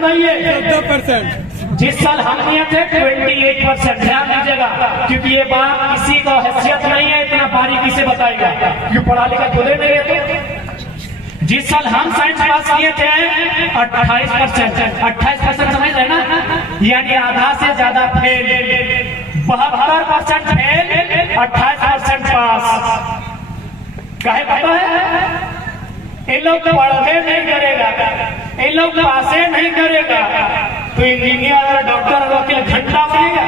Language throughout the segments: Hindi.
बताइए? 14%। जिस साल हम किए थे 28%। ध्यान दीजिएगा, क्योंकि ये बात किसी को हैसियत नहीं है इतना बारीकी से बताएगा, क्यों पढ़ा लिखा खुदे नहीं है। तो जिस साल हम साइंस पास किए थे 28%। 28% समझ रहे ना, यानी आधा से ज्यादा फेल। 72% फेल, 28% पास। काहे पता है? इन लोग पढ़े नहीं करेगा, इन लोग पासे नहीं करेगा तो इंजीनियर और डॉक्टर और वकील घंटा बनेगा।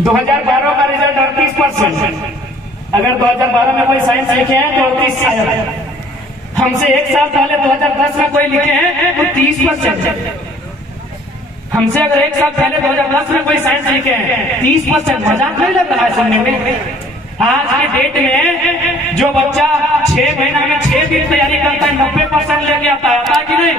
2012 का रिजल्ट 38%। अगर 2012 में कोई साइंस लिखे हैं तो 38 आया। हमसे एक साल पहले 2010 में कोई लिखे हैं तो 30%। हमसे अगर एक साल पहले 2010 में कोई साइंस लिखे हैं 30%। मजाक नहीं लग रहा है सुनने में? आज के डेट में जो बच्चा 6 महीना में 6 दिन तैयारी करता है 90% लेके आता है कि नहीं?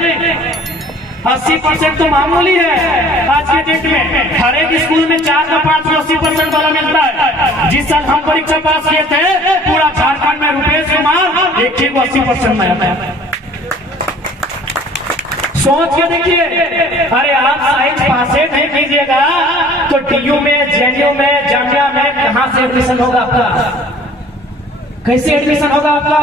80% तो मामूली है आज के डेट में। हर एक स्कूल में 4 या 5 में 80% वाला मिलता है। जिस साल हम परीक्षा पास किए थे पूरा झारखंड में रुपेश कुमार एक 80% में आता है। सोच के देखिए, अरे आप साइंस पासे नहीं कीजिएगा तो डीयू में, जेएनयू में, जामिया में कहां से एडमिशन होगा आपका? कैसे एडमिशन होगा आपका?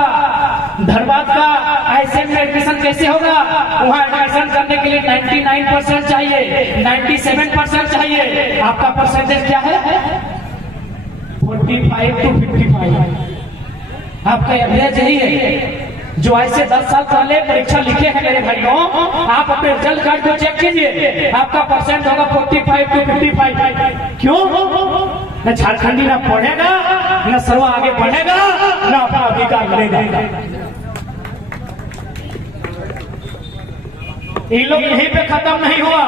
धनबाद का आईएसएम में एडमिशन कैसे होगा? वहां एडमिशन करने के लिए 99% चाहिए, 97% चाहिए। आपका परसेंटेज क्या है? 45 to 55। आपका एवरेज यही है। जो ऐसे 10 साल पहले परीक्षा लिखे हैं मेरे भाइयों, आप अपने रिजल्ट कार्ड को चेक कीजिए, आपका परसेंट होगा 45 to 55। क्यों? न झारखंडी ना पढ़ेगा, न सर्वा आगे बढ़ेगा, न अपना अधिकार मिलेगा। ये लोग यहीं पे खत्म नहीं हुआ।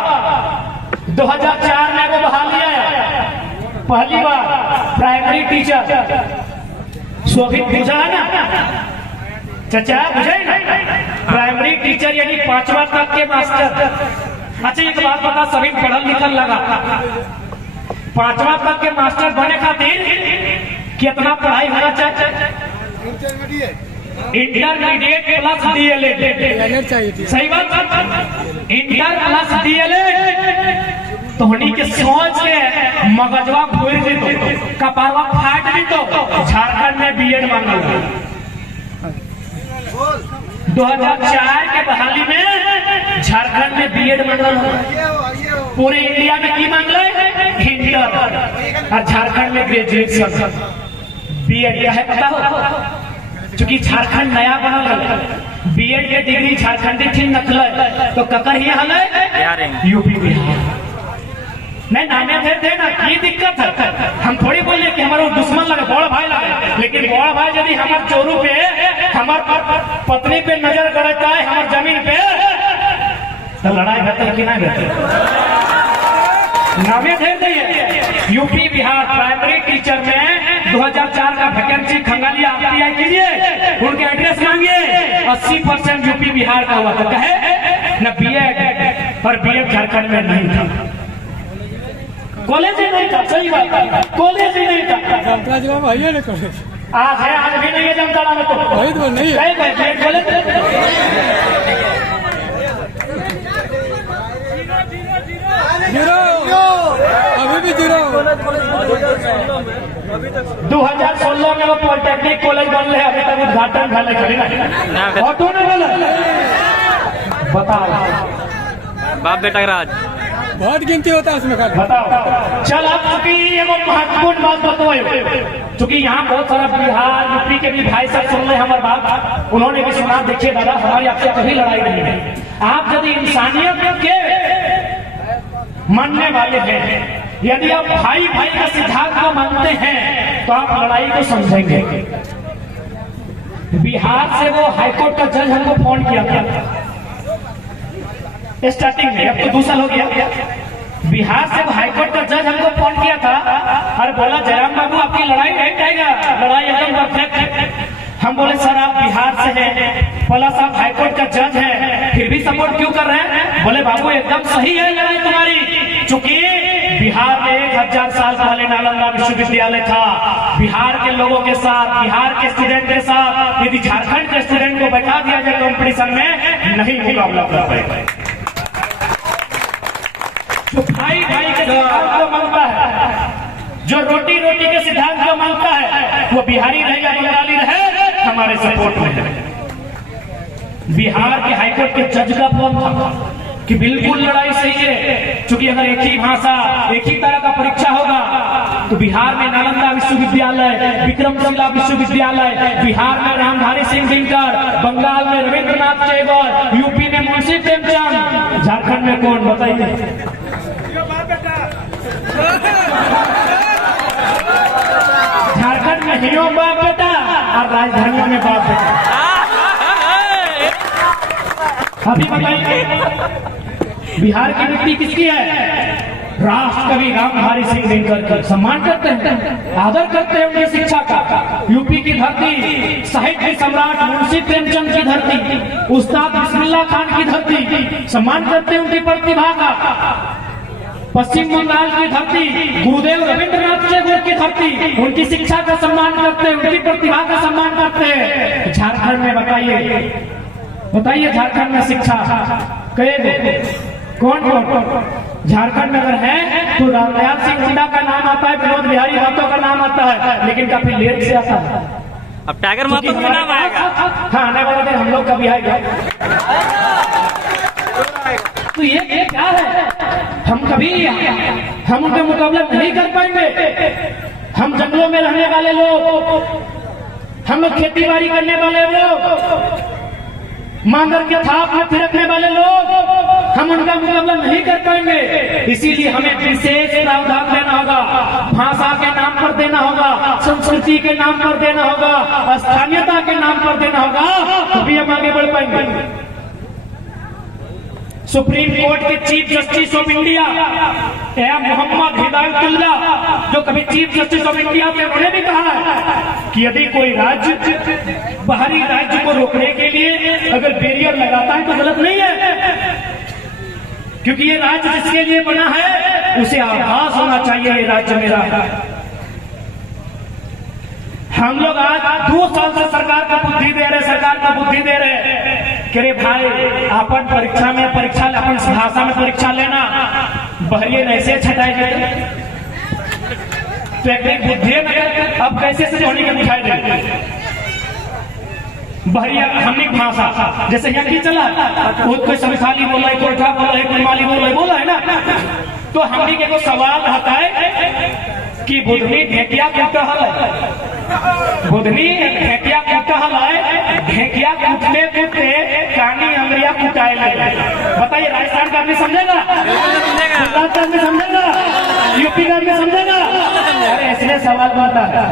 2004 में वो बहाली आया पहली बार प्राइमरी टीचर। शोभित पूछा है ना चाचा, बुझे ना? प्राइमरी टीचर यानी 5वां तक के मास्टर। अच्छा एक बात बता, सभी पढ़ल लिखल लगा 5वां तक के मास्टर बने खातिर कितना पढ़ाई होना चाहिए? Intermediate plus DElEd. सही बात, इंटर प्लस डीएलएड। तो होनी के सोच के मगजवा घूर दी तो कपारवा फाट दी तो झारखंड में बीएड मांगल। 2004 के बहाली में झारखंड में बीएड मंडल हो। पूरे इंडिया में की मांग इंटर और झारखंड में ग्रेजुएशन। बीएड क्या है पता हो? चूंकि झारखंड नया बनल, बीएड के डिग्री झारखंडी थी नकल तो ककर ही हल यूपी बिहार नहीं नामे थे ना। की दिक्कत है? हम थोड़ी बोले कि हमारा दुश्मन लगे, बड़ भाई लगे, लेकिन बड़ भाई यदि हमारे चोरू पे, हमारे पत्नी पे नजर करता है, हमारे जमीन पे, तो लड़ाई बेहतर कि नहीं बेहतर? नामे थे दिए। यूपी बिहार प्राइमरी टीचर में 2004 का वैकेंसी खंगालिया आरटीआई कीजिए, उनके एड्रेस मांगिए। 80% यूपी बिहार का हुआ था। कहे न बीएड, और बीएड झारखंड में नहीं था। कॉलेज ही नहीं था। सही बात, कॉलेज ही नहीं था। आज है, आज भी नहीं है जामताड़ा में। तो नहीं है कॉलेज। अभी भी 2016 में वो पॉलिटेक्निक कॉलेज बन रहे, अभी तक उद्घाटन भले खड़ी ऑटो ने बोला। बताओ बाप बेटा राज बहुत गिनती होता है उसमें। बताओ चल आप चूंकि एगो महत्वपूर्ण बात बताओ, चूंकि यहाँ बहुत सारा बिहार यूपी के भी भाई सब सुन रहे हमारे बात, उन्होंने भी सुना। देखिए दादा, हमारी आपसे कभी लड़ाई नहीं है। आप यदि इंसानियत के मानने वाले हैं, यदि आप भाई भाई का सिद्धांत को मानते हैं तो आप लड़ाई को समझेंगे। बिहार से वो हाईकोर्ट का जज हमको फोन किया था स्टार्टिंग में, अब तो 2 साल हो गया। बिहार से हाईकोर्ट का जज हमको फोन किया था और बोला जयराम बाबू आपकी लड़ाई नहीं जाएगा, लड़ाई एकदम परफेक्ट है। हम बोले सर आप बिहार से हैं, प्लस आप हाईकोर्ट का जज हैं, फिर भी सपोर्ट क्यों कर रहे हैं? बोले बाबू एकदम सही है लड़ाई तुम्हारी, चूंकि बिहार में 1000 साल पहले नालंदा विश्वविद्यालय था। बिहार के लोगों के साथ, बिहार के स्टूडेंट के साथ यदि झारखंड के स्टूडेंट को बैठा दिया जाए कंपटीशन में, नहीं मुकाबला कर पाएगा। जो भाई भाई के सिद्धांत को मानता है, जो रोटी रोटी के सिद्धांत को मानता है, वो बिहारी रहे या बंगाली रहे, हमारे सपोर्ट में है। बिहार के हाईकोर्ट के जज का फॉर्म था कि बिल्कुल लड़ाई सही है, क्योंकि अगर एक ही भाषा एक ही तरह का परीक्षा होगा तो बिहार में नालंदा विश्वविद्यालय, विक्रमशिला विश्वविद्यालय, बिहार में रामधारी सिंह दिनकर, बंगाल में रविंद्रनाथ टैगोर, यूपी में मुंशी प्रेमचंद, झारखंड में कौन बताइए? झारखंड में हियो बाप बेटा और राजधानियों में बाप बेटा। अभी बताइए बिहार की नीति किसकी है? राष्ट्र कवि रामधारी सिंह दिनकर का सम्मान करते हैं, आदर करते हैं उनकी शिक्षा का। यूपी की धरती, साहित्य सम्राट मुंशी प्रेमचंद की धरती, उस्ताद बिस्मिल्लाह खान की धरती, सम्मान करते हैं उनकी प्रतिभा का। पश्चिम बंगाल की धरती, गुरुदेव रविंद्रनाथ टैगोर की धरती, उनकी शिक्षा का सम्मान करते हैं, उनकी प्रतिभा का सम्मान करते हैं। झारखंड में बताइए झारखंड में शिक्षा कौन झारखंड में अगर है तो रामदयाल सिंह हुड्डा का नाम आता है, विनोद बिहारी महतो का नाम आता है, लेकिन काफी लेट से आता है। अब टाइगर महतो का नाम आएगा। हाँ, आने वाले दिन हम लोग का भी आएगा। तो ये क्या है? हम उनका मुकाबला नहीं कर पाएंगे। हम जंगलों में रहने वाले लोग, हम लोग खेती बाड़ी करने वाले लोग, मांगर के थाप में थिरकने वाले लोग, हम उनका मुकाबला नहीं कर पाएंगे। इसीलिए हमें विशेष प्रावधान देना होगा, भाषा के नाम पर देना होगा, संस्कृति के नाम पर देना होगा, स्थानीयता के नाम पर देना होगा, तभी हम आगे बढ़ पाएंगे। सुप्रीम कोर्ट के Chief Justice of India Mohammad Hidayatullah, जो कभी चीफ जस्टिस ऑफ इंडिया थे, उन्होंने भी कहा है कि यदि कोई राज्य बाहरी राज्य को रोकने के लिए अगर बैरियर लगाता है तो गलत नहीं है, क्योंकि ये राज्य जिसके लिए बना है उसे आभास होना चाहिए ये राज्य मेरा है। हम लोग आज 2 साल से सरकार को बुद्धि दे रहे कि रे भाई अपन अपन भाषा में परीक्षा लेना, बहरिए ऐसे छटाई गए तो एक बुद्धि में अब कैसे से होने के दिखाई दे। बहरिया हमने भाषा जैसे यहाँ की चला, कोई संस्थाली बोला है, कोई बोला है, कोई माली बोला है ना, तो हमने के सवाल रहता है कि बुधनी ढेकिया कुटहल है, बुधनी ढेकिया कुटहल है, ढेकिया कुटने कुटते कानी अंगरिया कुटाए लगे। बताइए राजस्थान का आदमी समझेगा? गुजरात का आदमी समझेगा? यूपी का आदमी समझेगा? अरे इसलिए सवाल बनता है,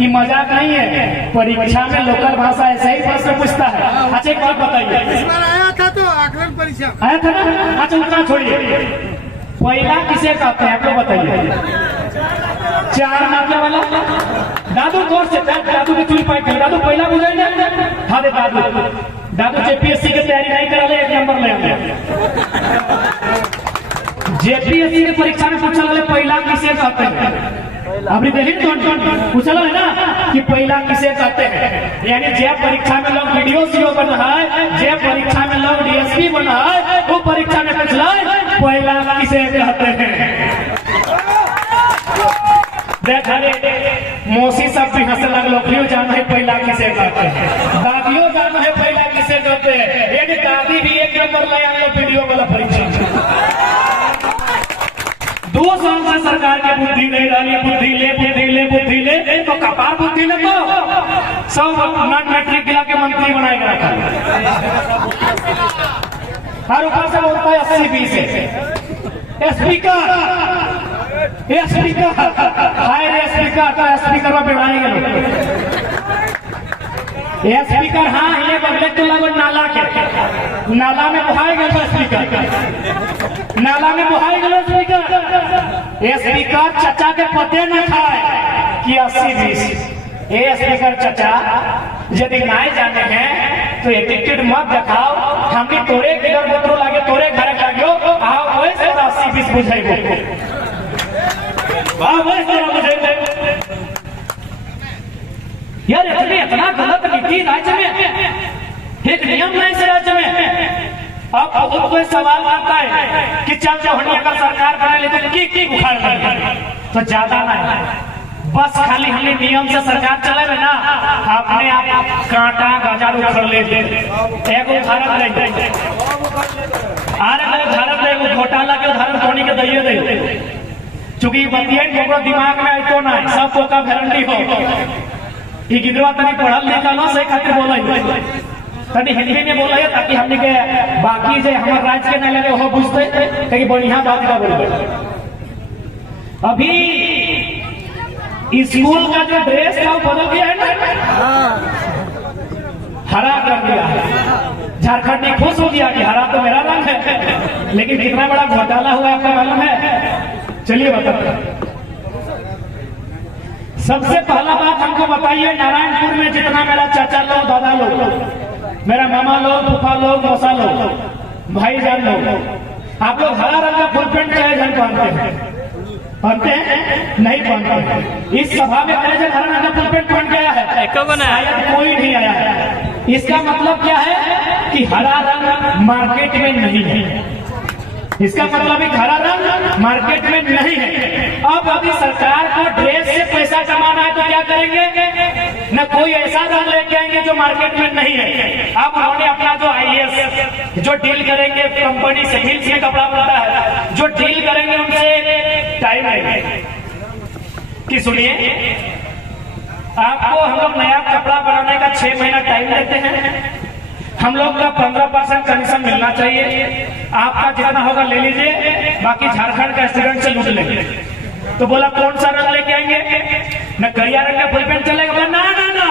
ये मजाक नहीं है। परीक्षा में लोकल भाषा ऐसे ही प्रश्न पूछता है। अच्छा एक बात बताइए, इस बार आया था तो आकलन परीक्षा आया था ना? अच्छा उतना छोड़िए, पहला किसे कहते हैं आप लोग बताइए? 4 मारने वाला दादू कौन से? दादू की चुनी पाई, दादू पहला बुझाएंगे। हाँ दे दादू जेपीएससी की तैयारी नहीं करा ले, 1 नंबर लेंगे। जेपीएससी की परीक्षा में पूछा वाले पहला किसे कहते हैं? आपने देखी पूछा है ना कि पहला किसे कहते हैं, यानी जे परीक्षा में लोग वीडियो सीओ बन रहा है, जे परीक्षा में लोग डीएसपी बन रहा है, वो परीक्षा में पूछला पहला किसे कहते हैं। मौसी सब भी हंस लग लो, जाना है पहला किसे कहते हैं, दादियों जाना है पहला किसे कहते हैं। यानी दादी भी 1 नंबर ले आए वीडियो वाला परीक्षा। 2 साल से सरकार की बुद्धि नहीं डाली, बुद्धि ले तो कपार बुद्धि ले तो सब नॉन मैट्रिक गिला के मंत्री बनाएगा रखा। हर ऊपर से बोलता है 80-20 स्पीकर हाय रे स्पीकर का स्पीकर में बढ़ाएंगे ये स्पीकर। हाँ ये बगले तो लगो नाला के, नाला में बुहाए गए स्पीकर, नाला में बुहाए गए स्पीकर। ये स्पीकर चचा के पते न खाए कि 80-20। ये स्पीकर चचा यदि नहीं जाने हैं तो एटीट्यूड मत दिखाओ, हमने तोरे घर बोतरो लागे, तोरे घर लागियो, आओ वैसे 80-20 बुझाइबो, यार इतना गलत नीति राज्य में, एक नियम है इस राज्य में। कोई सवाल करता है कि चल जो हमने अगर सरकार बना ले तो की उखाड़ लेंगे, तो ज्यादा नहीं, बस खाली हमने नियम से सरकार चले ना, अपने आप कांटा गजार उखड़ ले। एक उदाहरण नहीं, अरे उदाहरण दे, घोटाला के उदाहरण धोनी के दैये दे, चूंकि बतिया दिमाग में आई तो ना सब को का गारंटी हो कि गिरवा तनी पढ़ल लिखल हो से खातिर बोला तनी हिंदी में बोला है ताकि हमने के बाकी जे हमारे राज्य के नहीं लगे वो बुझते कि बढ़िया बात का बोल। अभी स्कूल का जो ड्रेस था वो बदल गया है ना, हरा कर दिया है। झारखंड में खुश हो गया कि हरा तो मेरा रंग है, लेकिन कितना बड़ा घोटाला हुआ आपका मालूम है? चलिए बताते। सबसे पहला बात हमको बताइए, नारायणपुर में जितना मेरा चाचा लोग, दादा लोग, मेरा मामा लोग, फूफा लोग, मौसा लोग, भाईजान लोग, आप लोग हरा रंग का फुल पैंट चाहे जन पहनते हैं? पहनते हैं? नहीं पहनते हैं। इस सभा में कई जन हरा रंग का फुल पैंट पहन गया है? शायद कोई नहीं आया है। इसका मतलब क्या है कि हरा रंग मार्केट में नहीं है। इसका मतलब एक हरा रंग मार्केट में नहीं है। अब अभी सरकार को ड्रेस से पैसा कमाना है तो क्या करेंगे? न कोई ऐसा रंग लेके आएंगे जो मार्केट में नहीं है। अब उन्होंने अपना जो IAS जो डील करेंगे कंपनी से, मिल्स में कपड़ा बनता है, जो डील करेंगे उनसे टाइम लेंगे कि सुनिए आपको हम लोग नया कपड़ा बनाने का 6 महीना टाइम देते हैं, हम लोग का 15% कमीशन मिलना चाहिए, आपका जितना होगा ले लीजिए, बाकी झारखंड का स्टूडेंट से लूट लेंगे। तो बोला कौन सा रंग लेके आएंगे? न करिया रंग का फुल पैंट चलेगा? बोला ना ना ना,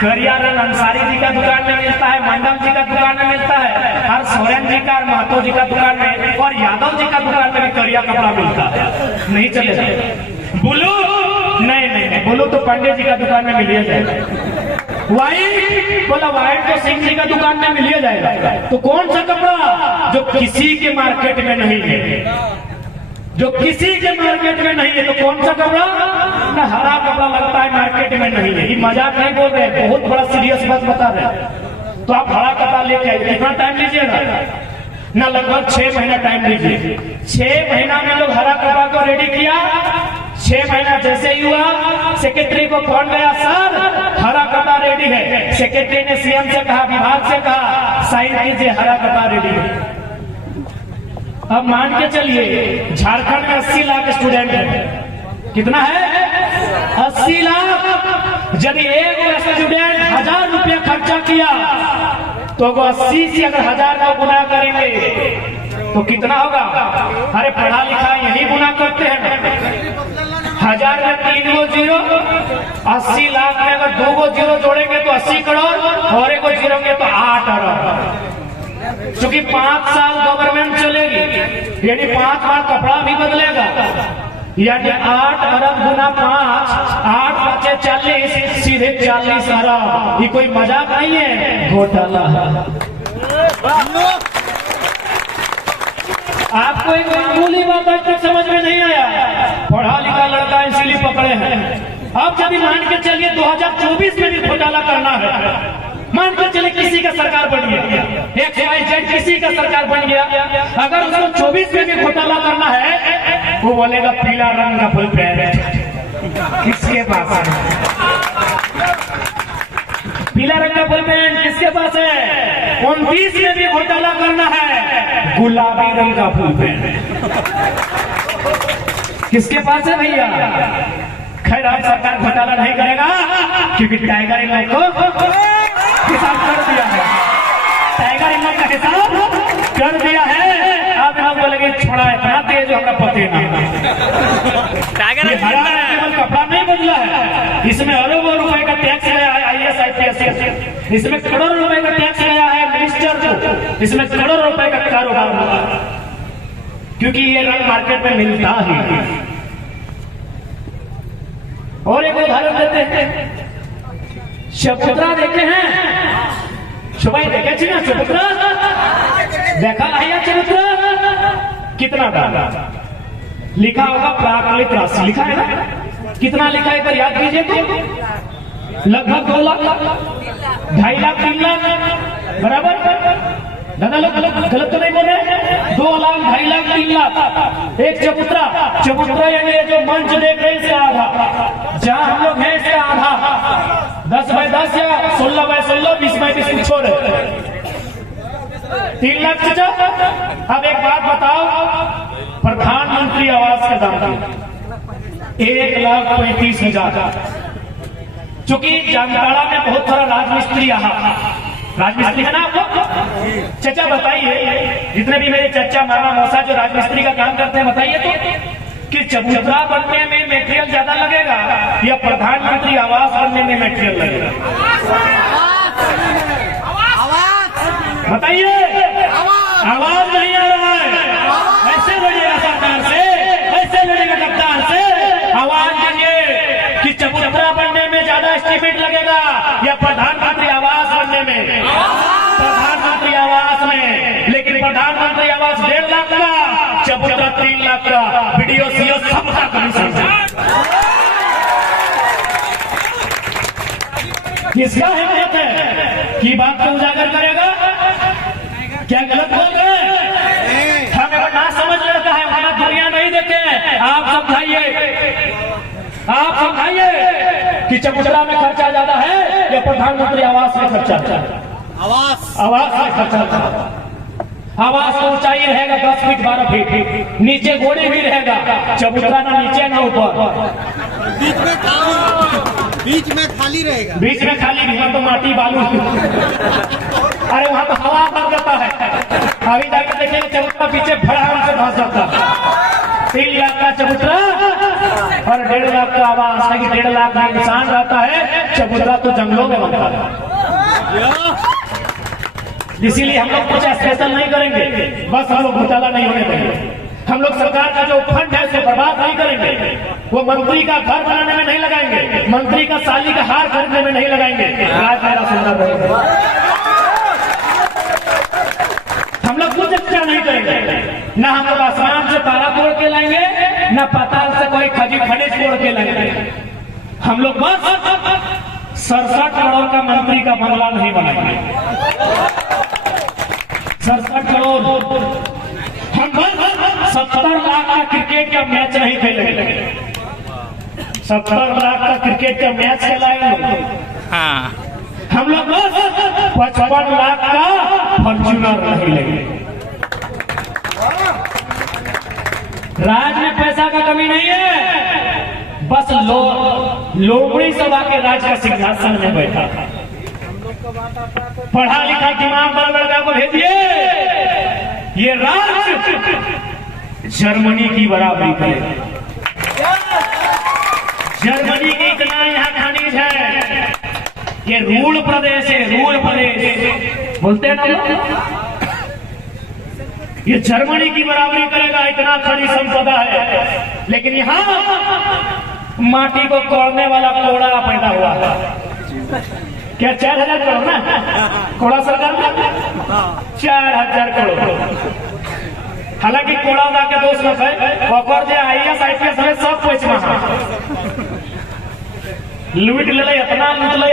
करिया रंग अंसारी जी का दुकान में मिलता है, मंडल जी का दुकान में मिलता है, हर सोरेन जी का, महतो जी का दुकान में, और यादव जी का दुकान में भी करिया कपड़ा मिलता है, नहीं चलेगा। बोलो नहीं नहीं नहीं, बोलो तो पांडे जी का दुकान में मिलिए जाएगा। व्हाइट बोला व्हाइट तो सिंह जी का दुकान में मिलिए जाएगा। तो कौन सा कपड़ा जो किसी के मार्केट में नहीं है, जो किसी के मार्केट में नहीं है, तो कौन सा कपड़ा? ना हरा कपड़ा लगता है मार्केट में नहीं है। ये मजाक नहीं बोल रहे, बहुत बड़ा सीरियस बात बता रहे। तो आप हरा कपड़ा लेके आए, कितना टाइम लीजिएगा? ना लगभग 6 महीना टाइम लीजिए। 6 महीना में लोग हरा कपड़ा को रेडी किया। 6 महीना जैसे ही हुआ, सेक्रेटरी को फोन गया, सर हरा कपड़ा रेडी है। सेक्रेटरी ने CM से कहा, विभाग से कहा, साइन कीजिए, हरा कपड़ा रेडी है। अब मान के चलिए झारखंड में 80 लाख स्टूडेंट है। कितना है? 80 लाख। यदि एक स्टूडेंट 1000 रुपया खर्चा किया तो वो 80 से अगर 1000 का गुना करेंगे तो कितना होगा? अरे पढ़ा लिखा यही गुना करते हैं। 1000 में 3 गो जीरो, 80 लाख में अगर 2 गो जीरो जोड़ेंगे तो 80 करोड़, और 1 गो जीरोगे तो 8 अरब। क्योंकि 5 साल गवर्नमेंट चलेगी, यानी 5 बार कपड़ा भी बदलेगा, यानी 8 अरब गुना 5, 8 बचे 40, सीधे 40 अरब। ये कोई मजाक नहीं है, घोटाला है। आपको एक मामूली बात आज तक समझ में नहीं आया, पढ़ा लिखा लड़का इसीलिए पकड़े हैं। अब यदि मान के चलिए 2024 में भी घोटाला करना है, मान के चले किसी का सरकार बन गया, XYZ किसी का सरकार बन गया, अगर उसको 24 में भी घोटाला करना है, वो बोलेगा पीला रंग का फुल पैंट किसके पास है? पीला रंग का फुल पैंट किसके पास है? 29 में भी घोटाला करना है, गुलाबी रंग का फुल पैंट किसके पास है भैया? खैर अब सरकार घोटाला नहीं करेगा क्योंकि टाइगर इन लोग को हिसाब कर दिया है, टाइगर इन लोग का हिसाब कर दिया है। अब हम बोलेंगे छोड़ा इतना तेज हमारा पति ना, केवल कपड़ा नहीं बदला है, इसमें अरबों रुपए का टैक्स गया है IAS IPS, इसमें करोड़ों रुपए का टैक्स गया है मिनिस्टर को, इसमें करोड़ों रुपए का कारोबार हुआ, क्योंकि ये रंग मार्केट में मिलता ही। और एक उदाहरण देते हैं, चबूतरा देखे हैं? सुबह देखे छी ना चबूतरा? देखा है चबूतरा? कितना दाम लिखा होगा? प्राकृतिक राशि लिखा है ना? कितना लिखा है पर याद कीजिए तो? लगभग 2 लाख, 2.5 लाख, 3 लाख बराबर। दादा लोग गलत तो नहीं बोले? 2 लाख 2.5 लाख 3 लाख एक चबूतरा यानी ये जो मंच देख रहे हैं इसका आधा, जहाँ हम लोग हैं इसका आधा, 10 बाय 10 या 16 बाय 16, 20 बाय 20 कुछ छोड़ 3 लाख चाचा। अब एक बात बताओ, प्रधानमंत्री आवास का दाम 1,35,000। चूंकि जामताड़ा में बहुत सारा राजमिस्त्री राजमिस्त्री है ना आपको? चाचा बताइए, जितने भी मेरे चाचा मामा मौसा जो राजमिस्त्री का काम करते हैं, बताइए तो कि चबूतरा बनने में मटेरियल ज्यादा लगेगा या प्रधानमंत्री आवास बनने में मटेरियल लगेगा? बताइए। आवाज नहीं आ रहा है। ऐसे लड़ेगा सरकार से, ऐसे लड़ेगा गद्दार से। आवाज दीजिए कि चबूतरा बनने में ज्यादा एस्टीमेट लगेगा या प्रधानमंत्री आवास बनने में? प्रधानमंत्री आवास में। लेकिन प्रधानमंत्री आवास 1.5 लाख का, चबूतरा 3 लाख का। वीडियो सीओ सबका कमीशन किसका हिम्मत है कि बात को उजागर करेगा? क्या गलत बोल रहे हैं? हमें ना समझ लड़का है, हमारा दुनिया नहीं देखे। आप समझाइए कि चबूतरा में खर्चा ज्यादा है या प्रधानमंत्री आवास में खर्चा? आवास में खर्चा। आवास तो ऊंचाई रहेगा 10 फीट 12 फीट, नीचे गोड़ी भी रहेगा। चबूतरा ना नीचे ना ऊपर, बीच में खाली रहेगा। बीच में खाली भी, तो माटी बालू। अरे वहां तो हवा भर जाता है। अभी जाकर देखेंगे चबूतरा पीछे फड़ाम से धंस जाता है। 3 लाख का चबूतरा और 1.5 लाख का आवास। 1.5 लाख में इंसान रहता है, चबूतरा तो जंगलों में बनता है। इसीलिए हम लोग कुछ स्पेशल नहीं करेंगे, बस हम लोग घोटाला नहीं होने देंगे। हम लोग सरकार का जो फंड है उसे बर्बाद नहीं करेंगे। वो मंत्री का घर बनाने में नहीं लगाएंगे, मंत्री का साली का हार खरीदने में नहीं लगाएंगे। आज मेरा सुंदर रहेगा। हम लोग कुछ अच्छा नहीं करेंगे। ना हम लोग आसमान से तारा तोड़ के लाएंगे, ना पाताल से कोई खनिज तोड़ के लाएंगे। हम लोग बस 67 करोड़ का मंत्री का बंगला नहीं बनाएंगे। 67 करोड़। हम बस 70 लाख का क्रिकेट का मैच नहीं खेलेंगे। 70 लाख का क्रिकेट का मैच खेलाएंगे। हाँ। हम लोग बस 55 लाख का फॉर्च्यूनर नहीं लेंगे। राज में पैसा का कमी नहीं है, बस लोमड़ी सभा के राज का सिंहासन में बैठा। पढ़ा लिखा दिमाग बड़ा लड़का को भेजिए, ये राज जर्मनी की बराबरी करेगा। जर्मनी की इतना यहाँ खनिज है। ये रूल प्रदेश है, रूल प्रदेश बोलते हैं ना लोग। ये जर्मनी की बराबरी करेगा, इतना खनिज संपदा है। लेकिन यहाँ माटी को कोड़ने वाला कोड़ा पैदा हुआ है। क्या 4,000 करोड़ ना कोड़ा सरकार में? 4,000 करोड़। हालांकि कोड़ा उड़ा के दोष न है, और जो IAS IPS है सब पैसा लूट ले, इतना लूट ले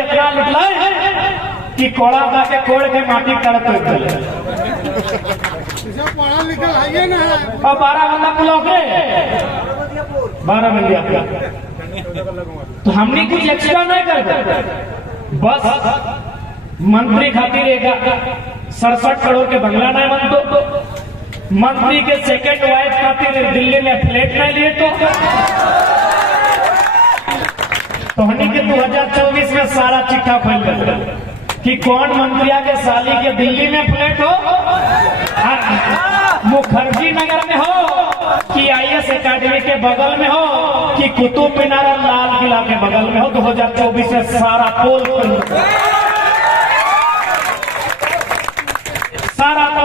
कि कोड़ा उड़ा के कोड़ के माटी करत पढ़ा लिखा है ना। और 12 बंदा पुलाव के 12 बंदे आपका, तो हमने कुछ एक्स्ट्रा नहीं कर, बस मंत्री खातिर 67 करोड़ के बंगला नहीं बन तो मंत्री के सेकेंड वाइफ खातिर दिल्ली में फ्लैट नहीं लिए तो हमने के 2024 में सारा चिट्ठा फैल गया कि कौन मंत्रिया के साली के दिल्ली में फ्लैट हो, मुखर्जी नगर में हो कि IAS अकेडमी के बगल में हो कि कुतुब मीनार और लाल किला के बगल में हो। 2024 में सारा पोल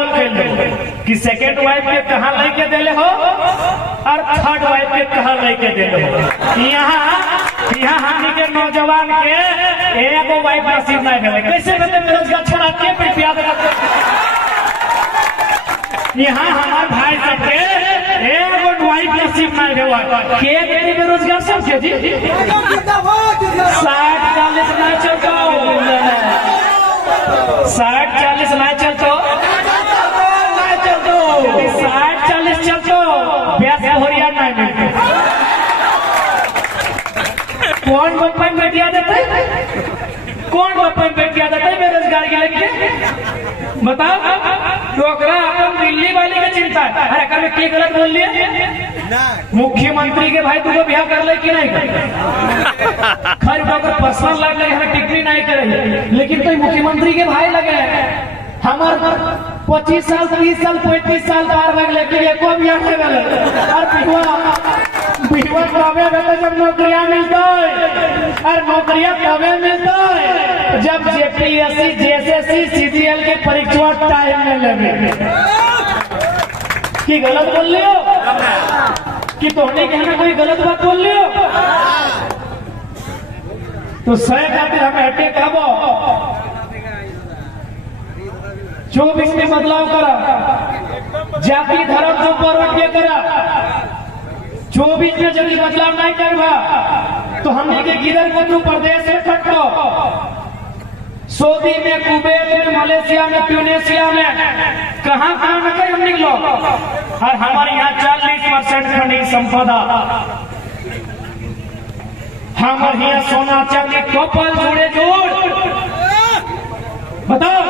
खेल दे कि सेकेंड वाइफ के कहाँ लेके देले हो और थर्ड वाइफ के कहाँ लेके देले हो। यहाँ हमनी के नौजवान के एगो वाइफ नसीब नहीं भेले, कैसे कहते बेरोजगार छोड़ा के प्रिया यहाँ हमारे भाई सबके एगो वाइफ नसीब नहीं हुआ के बेरोजगार सबके जी 60-40 ना चलता 60-40 ना चलता कौन बप्पा में बैठिया देते, कौन बप्पा में बैठिया देते बेरोजगार के लेके बताओ। तो अपन दिल्ली वाली का चिंता है। अरे कभी की गलत बोल लिए मुख्यमंत्री के भाई तुमको ब्याह कर ले कि नहीं कर खैर पर्सनल लाइफ लगे हमें टिप्पणी नहीं करे, लेकिन तो मुख्यमंत्री के भाई लगे हमार 25 साल 30 साल 35 साल पार लग, लेकिन एको ब्याह नहीं गए। और बिहवा तबे बेटे जब नौकरियां मिलता है, और नौकरियां तबे मिलता है जब जेपीएससी जेएसएससी सीजीएल के परीक्षा टाइम में लगे। की गलत बोल लियो कि तोहने कहना कोई गलत बात बोल लियो तो सह खातिर हमें हटे कब 24 में बदलाव करा, जाति धर्म से ऊपर उठ के करा। 24 में यदि बदलाव नहीं करवा तो हमने के किधर को तू प्रदेश में फटको, सऊदी में, कुवैत में, मलेशिया में, ट्यूनेशिया में, कहां न कहीं हम निकलो। और हमारे यहाँ 40% खनिज संपदा, हमारे यहाँ सोना चांदी कपल जुड़े जोड़। बताओ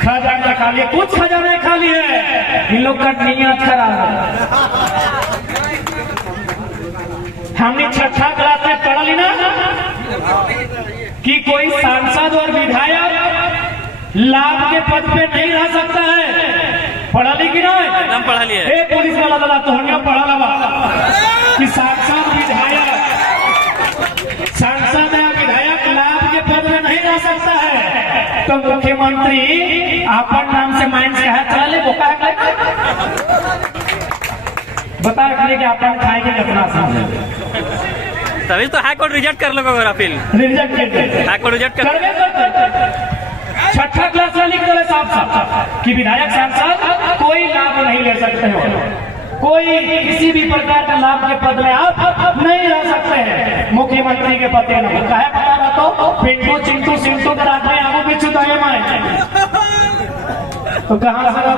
खजाना खाली, कुछ खजाने खाली है, इन लोग का नियत खराब है। हमने छठा क्लास में पढ़ा ली ना कि कोई सांसद और विधायक लाभ के पद पे नहीं रह सकता है। पढ़ा ली कि नहीं? एकदम पढ़ा लिए। ए पुलिस वाला दादा तो हमने पढ़ा लगा कि सांसद या विधायक लाभ के पद में नहीं रह सकता है। तो मुख्यमंत्री अपन नाम से माइंड से हाथ चला ले, बोका है बता रखने के अपन खाए के कितना समझे। तभी तो हाई कोर्ट रिजेक्ट कर लोगे अगर अपील रिजेक्ट कर दे, हाई कोर्ट रिजेक्ट कर। छठा क्लास में लिख दे साफ साफ कि विधायक सांसद कोई लाभ नहीं ले सकते हो, कोई किसी भी प्रकार का लाभ के पद में आप नहीं रह सकते हैं। मुख्यमंत्री के पद न होता है पता रहा तो पिंटू चिंटू सिंटू कर आते आगो पीछू तो तो कहाँ से रहा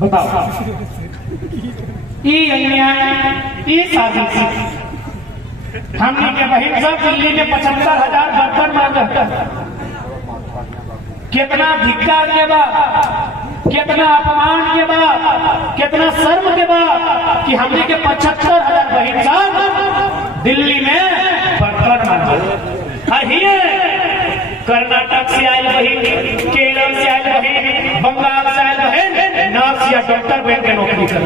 बताओ। अन्याय साजिश हमने के बहन सब दिल्ली में 75,000 बर्तन मांगा, कितना धिक्कार के बाद, कितना अपमान के बाद, कितना शर्म के बाद कि हमने के 75,000 बहन सब दिल्ली में बर्तन मांगा। कर्नाटक से आयल बहन, केरल से आयल बहन, बंगाल से आयल बहन, नर्स या डॉक्टर बहन के नौकरी कर